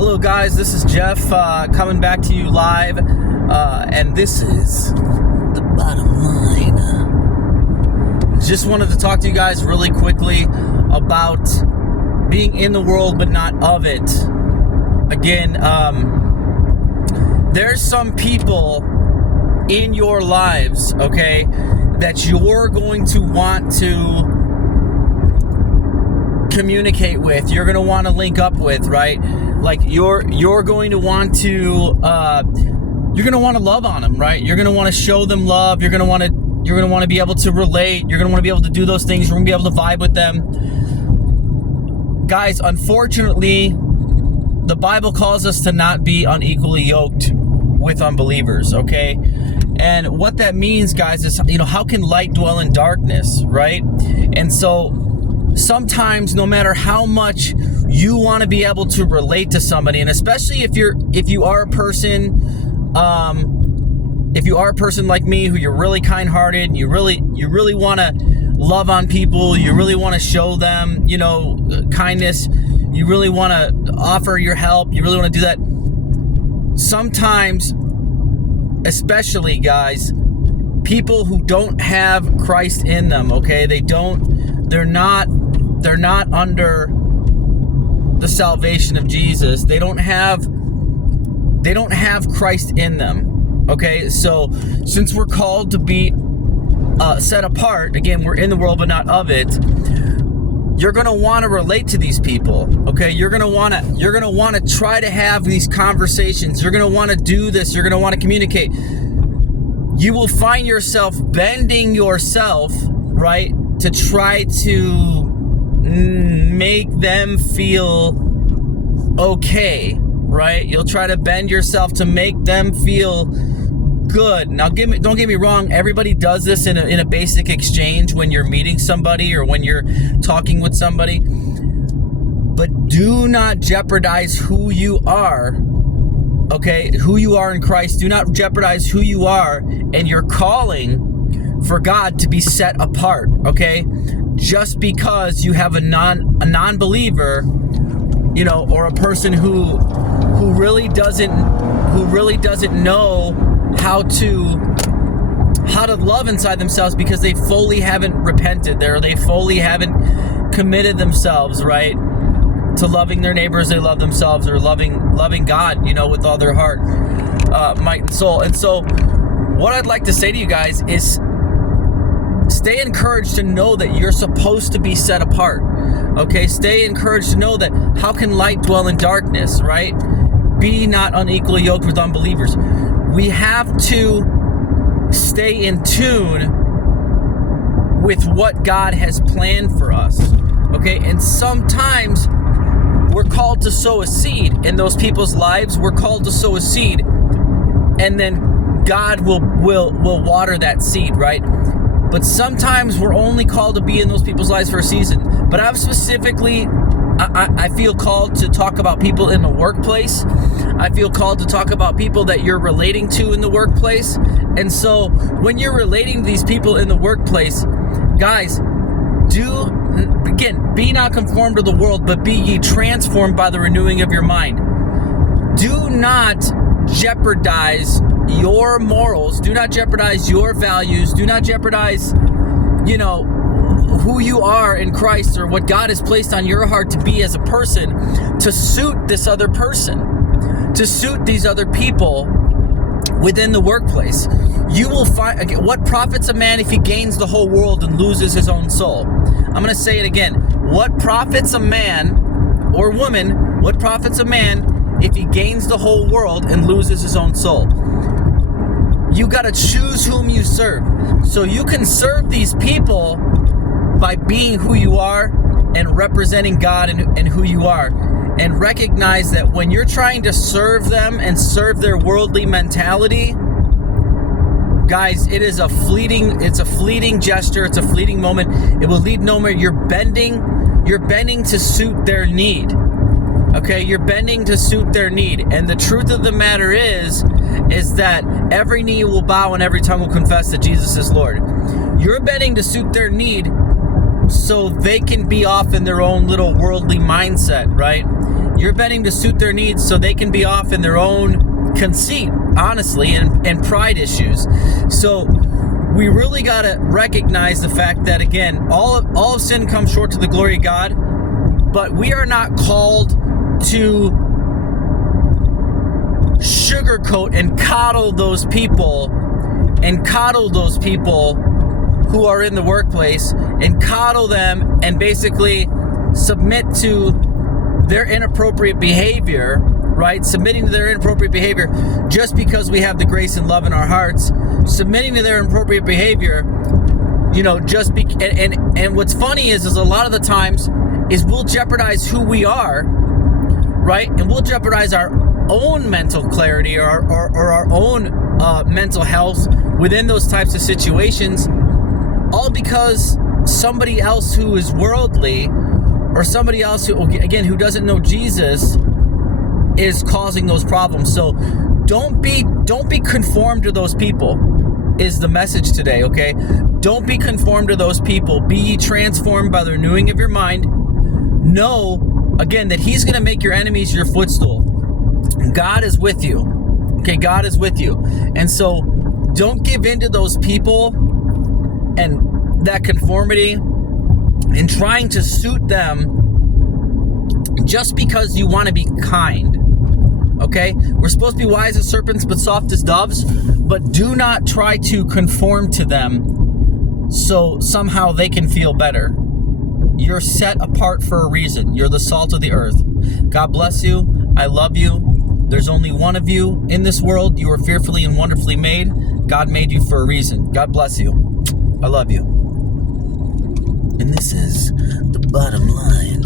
Hello guys, this is Jeff coming back to you live, and this is the bottom line. Just wanted to talk to you guys really quickly about being in the world but not of it. Again, there's some people in your lives, okay, that you're going to want to communicate with, you're going to want to link up with, right? Like you're going to want to you're going to want to love on them, right? You're going to want to show them love. You're going to want to be able to relate. You're going to want to be able to do those things. You're going to be able to vibe with them. Guys, unfortunately, the Bible calls us to not be unequally yoked with unbelievers, okay? And what that means, guys, is, how can light dwell in darkness, right? And so sometimes, no matter how much you want to be able to relate to somebody, and especially if you are a person like me, who you're really kind-hearted, and you really want to love on people, you really want to show them, kindness, you really want to offer your help, you really want to do that. Sometimes, especially guys, people who don't have Christ in them, okay, they're not under the salvation of Jesus. They don't have Christ in them. Okay, so since we're called to be set apart, again, we're in the world but not of it, you're going to want to relate to these people. Okay, you're going to want to try to have these conversations. You're going to want to do this. You're going to want to communicate. You will find yourself bending yourself, right, to try to make them feel okay, right? You'll try to bend yourself to make them feel good. Now, don't get me wrong. Everybody does this in a basic exchange when you're meeting somebody or when you're talking with somebody. But do not jeopardize who you are, okay? Who you are in Christ. Do not jeopardize who you are and your calling for God to be set apart, okay? Just because you have a non-believer, or a person who really doesn't know how to love inside themselves because they fully haven't repented there, they fully haven't committed themselves, right, to loving their neighbors they love themselves, or loving God, with all their heart, might and soul. And so what I'd like to say to you guys is, stay encouraged to know that you're supposed to be set apart, okay? Stay encouraged to know that how can light dwell in darkness, right? Be not unequally yoked with unbelievers. We have to stay in tune with what God has planned for us, okay? And sometimes we're called to sow a seed in those people's lives. We're called to sow a seed, and then God will water that seed, right? But sometimes we're only called to be in those people's lives for a season. But I'm specifically, I feel called to talk about people in the workplace. I feel called to talk about people that you're relating to in the workplace. And so when you're relating to these people in the workplace, guys, be not conformed to the world, but be ye transformed by the renewing of your mind. Do not jeopardize your morals, do not jeopardize your values, do not jeopardize, who you are in Christ, or what God has placed on your heart to be as a person, to suit this other person, to suit these other people within the workplace. You will find, again, what profits a man if he gains the whole world and loses his own soul? I'm going to say it again. What profits a man or woman, what profits a man if he gains the whole world and loses his own soul? You got to choose whom you serve. So you can serve these people by being who you are and representing God and who you are. And recognize that when you're trying to serve them and serve their worldly mentality, guys, it's a fleeting gesture, it's a fleeting moment. It will lead nowhere. You're bending to suit their need. Okay, you're bending to suit their need. And the truth of the matter is that every knee will bow and every tongue will confess that Jesus is Lord. You're bending to suit their need so they can be off in their own little worldly mindset, right? You're bending to suit their needs so they can be off in their own conceit, honestly, and pride issues. So we really got to recognize the fact that, again, all of sin comes short to the glory of God, but we are not called to sugarcoat and coddle those people who are in the workplace, and coddle them and basically submit to their inappropriate behavior, right? Submitting to their inappropriate behavior just because we have the grace and love in our hearts. Submitting to their inappropriate behavior, and what's funny is a lot of the times is we'll jeopardize who we are, right? And we'll jeopardize our own mental clarity or our own mental health within those types of situations, all because somebody else who is worldly, or somebody else who doesn't know Jesus, is causing those problems. So don't be conformed to those people is the message today, okay? Don't be conformed to those people. Be ye transformed by the renewing of your mind. Know, again, that he's going to make your enemies your footstool. God is with you. Okay, God is with you. And so don't give in to those people and that conformity and trying to suit them just because you want to be kind. Okay? We're supposed to be wise as serpents but soft as doves, but do not try to conform to them so somehow they can feel better. You're set apart for a reason. You're the salt of the earth. God bless you. I love you. There's only one of you in this world. You are fearfully and wonderfully made. God made you for a reason. God bless you. I love you. And this is the bottom line.